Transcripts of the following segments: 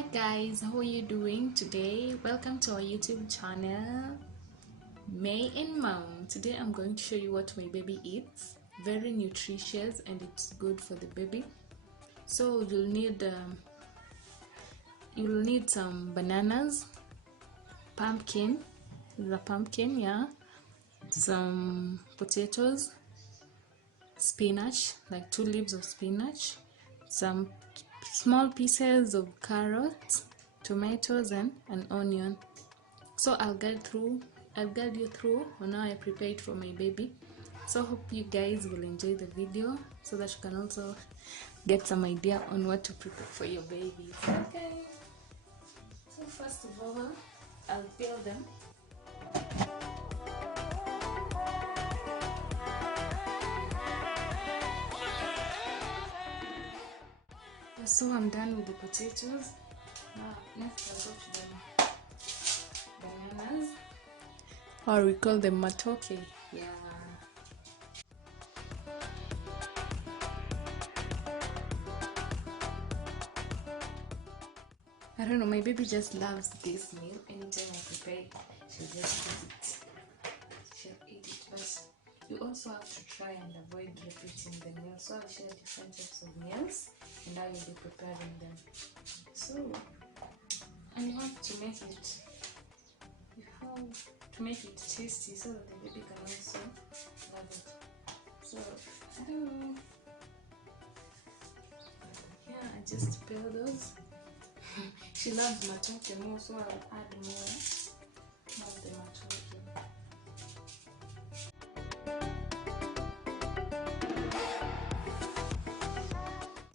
Hi guys, how are you doing today? Welcome to our YouTube channel, May and Mom. Today I'm going to show you what my baby eats. Very nutritious and it's good for the baby. So you'll need some bananas, pumpkin, yeah, some potatoes, spinach, like 2 leaves of spinach, some small pieces of carrots, tomatoes, and an onion. So I'll guide you through on how I prepare it for my baby. So hope you guys will enjoy the video so that you can also get some idea on what to prepare for your babies. Okay, so first of all, I'll peel them. So I'm done with the potatoes. Now next I'll go to the bananas, or we call them matoke. Yeah. I don't know, my baby just loves this meal. Anytime I prepare it, she'll just eat it. She'll eat it. But you also have to try and avoid repeating the meal. So I'll share different types of meals and how you'll be preparing them. So, and you have to make it, tasty so that the baby can also love it. So, I don't know. Yeah, I just peel those. She loves matoke more, so I'll add more of the matoke.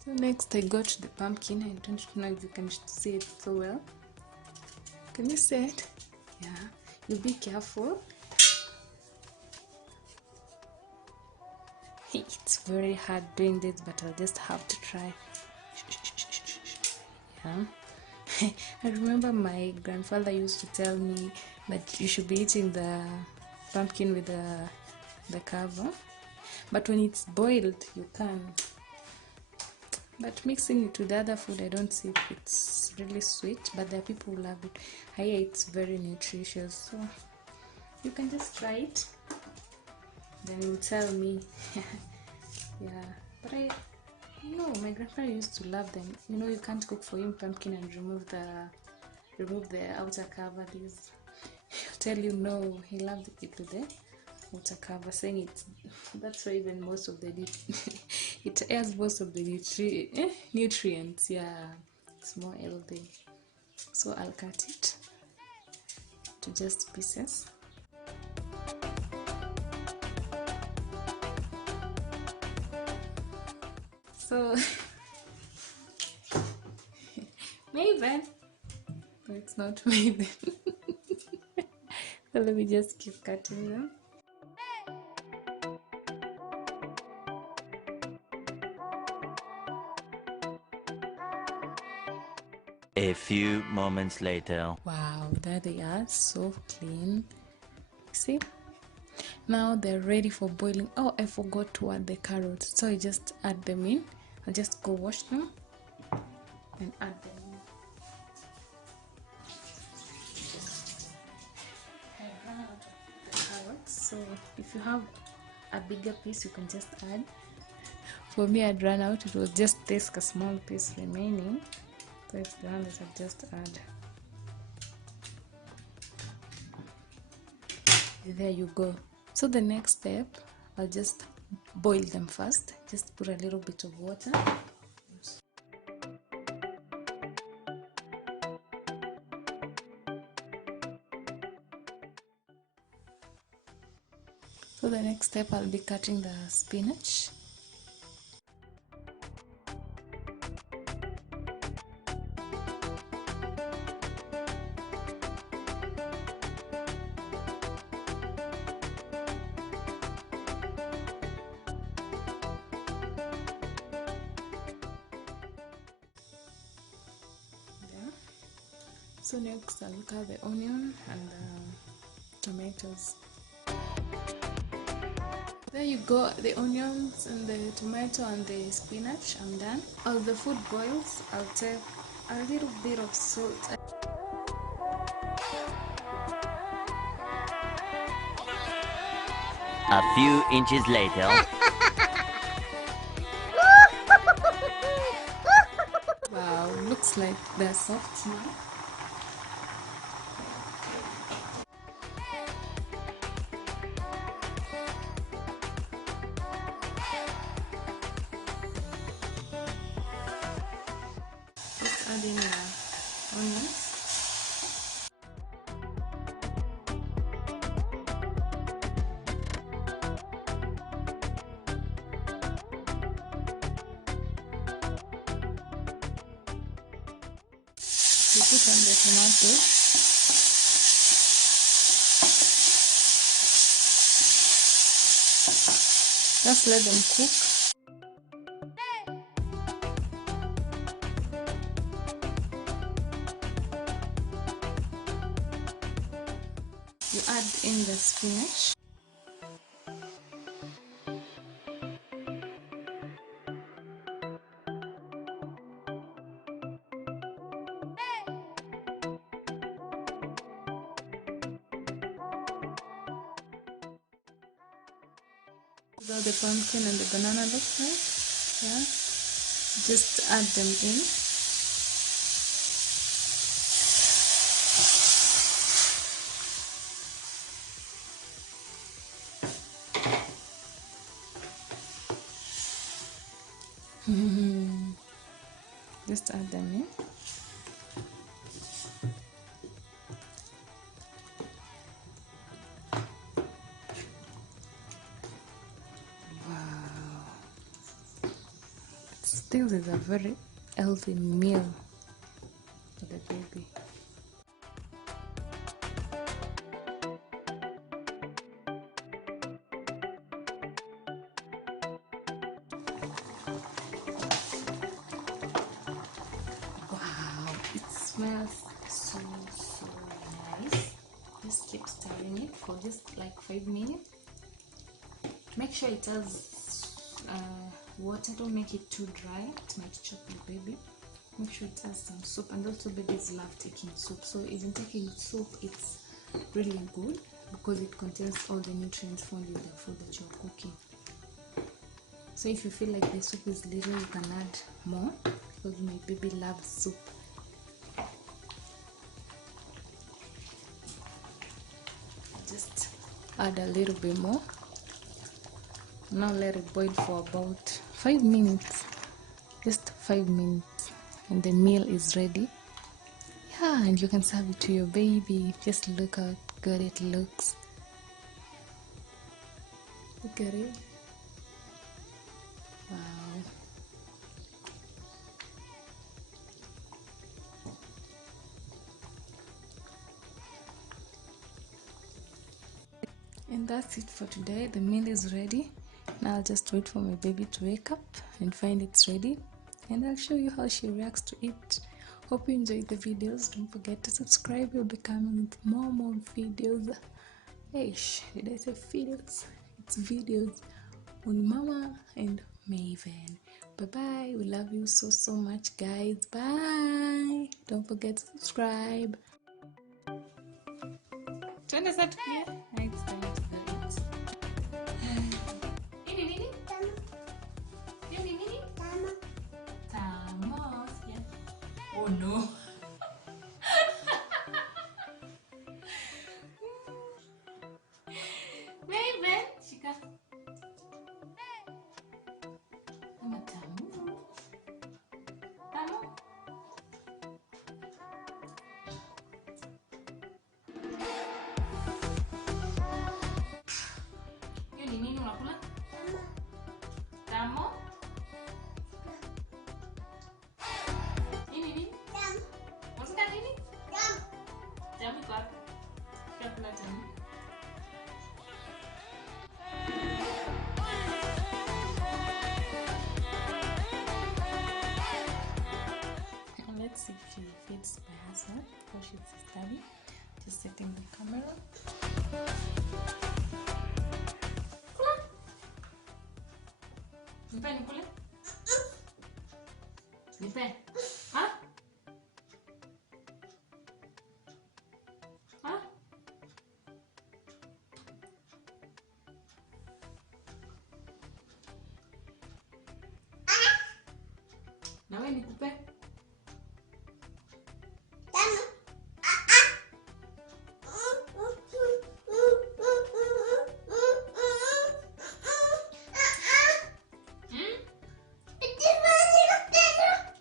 So next I got the pumpkin. I don't know if you can see it so well. Can you see it? Yeah. You be careful. It's very hard doing this, but I'll just have to try. Yeah. I remember my grandfather used to tell me that you should be eating the pumpkin with the cover, but when it's boiled you can. But mixing it with other food, I don't see if it's really sweet, but there are people who love it. I hear it's very nutritious, so you can just try it, then you tell me. Yeah, but my grandfather used to love them. You can't cook for him pumpkin and remove the outer cover. He'll tell you no, he loved it with the outer cover, saying that's why even most of the it has most of the nutrients. Yeah, it's more healthy. So I'll cut it to just pieces. So Mayven. No, it's not Mayven. So let me just keep cutting them. A few moments later. Wow, there they are, so clean. See? Now they're ready for boiling. Oh, I forgot to add the carrots, so I just add them in. I'll just go wash them and add them in. I ran out of the carrots, so if you have a bigger piece you can just add. For me, I'd run out. It was just a small piece remaining, so it's the one that I'll just add. There you go. So the next step, I'll just boil them first. Just put a little bit of water. So the next step, I'll be cutting the spinach. So next I'll cut the onion and the tomatoes. There you go, the onions and the tomato and the spinach. I'm done. As the food boils, I'll take a little bit of salt. A few inches later. Wow, looks like they're soft now. Just add in onions. We put on the tomatoes. Just let them cook. You add in the spinach. How the pumpkin and the banana look like. Yeah. Just add them in. Just add them in. Wow. This is a very healthy meal for the baby. Wow, it smells so nice. Just keep stirring it for just like 5 minutes. Make sure it has water. Don't make it too dry. It might choke the baby. Make sure it has some soup, and also babies love taking soup. So even taking soup, it's really good because it contains all the nutrients found in the food that you're cooking. So if you feel like the soup is little, you can add more because my baby loves soup. Just add a little bit more. Now let it boil for about 5 minutes. Just 5 minutes and the meal is ready. Yeah, and you can serve it to your baby. Just look how good it looks. Look at it. Wow. And that's it for today. The meal is ready. Now I'll just wait for my baby to wake up and find it's ready, and I'll show you how she reacts to it. Hope you enjoyed the videos. Don't forget to subscribe. We'll be coming with more videos. Hey, did I say videos? It's videos on Mama and Mayven. Bye bye. We love you so much, guys. Bye. Don't forget to subscribe. Twende sasa tukie. It's time to go eat. Nini? Nini? Tamos. Yes. Oh no. Mayven, shika. Mama tamu. Tamu. Hiyo ni nini unakula? Tamu. Nini? Tamu. Unataka nini? Tamu. Tamu kwa. Chakula tamu. Let's see if she feeds by herself before she's studying. Just setting the camera. Nipe nikule. Nipe. Ha? wewe nikupe.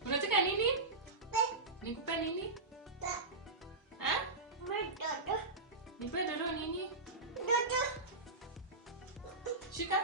Unataka nini? Nikupe nini? Nipe dodo nini? Shika.